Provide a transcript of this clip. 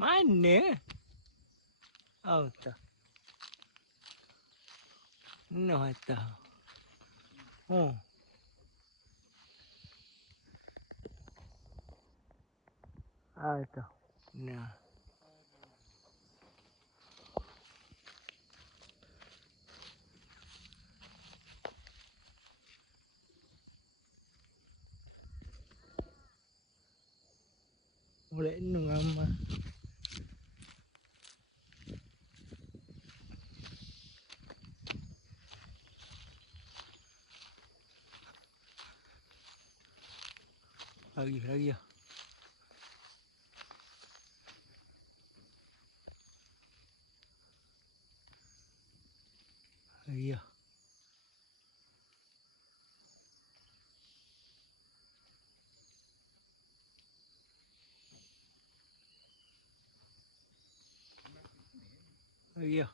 Mana? Oh, tak. No, tak. Oh. Ah, tak. Nah. Boleh nung ama. Lagi ya. Lagi ya. Lagi ya.